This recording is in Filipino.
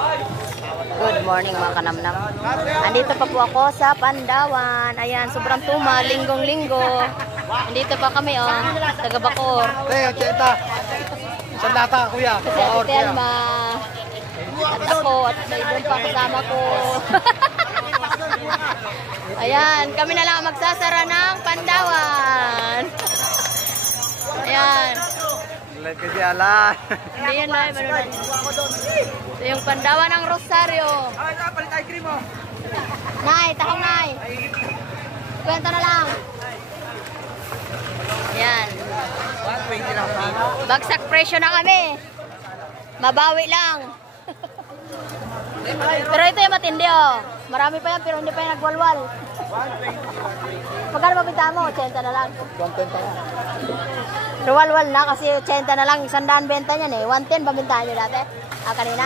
Good morning mga kanamnam. Andito pa po ako sa Pandawan. Ayan, sobrang tuma, linggong-linggo. Andito pa kami, oh, taga Bacoor. Teo, Cheta. Sandata, kuya. Kasi Ate Telma. At ako, at may doon pa kasama ko. Ayan, kami na lang magsasara ng Pandawan. Ayan. Live kasi ala. Hindi yan live. Ano na? Ito yung Pandawan ng Rosario. Ay, palit ice cream mo. Nay, tahong nay. Kwento na lang. Ayan. 120 lang sa ano. Bagsak presyo na kami. Mabawi lang. Pero ito yung matindi, oh. Marami pa yan pero hindi pa yung nagwalwal. Magkano mabinta mo? 80 na lang. Content na. Pero walwal na kasi 80 na lang. 100 benta niyan eh. 110 ba bintahan nyo dati? Ah, kanina?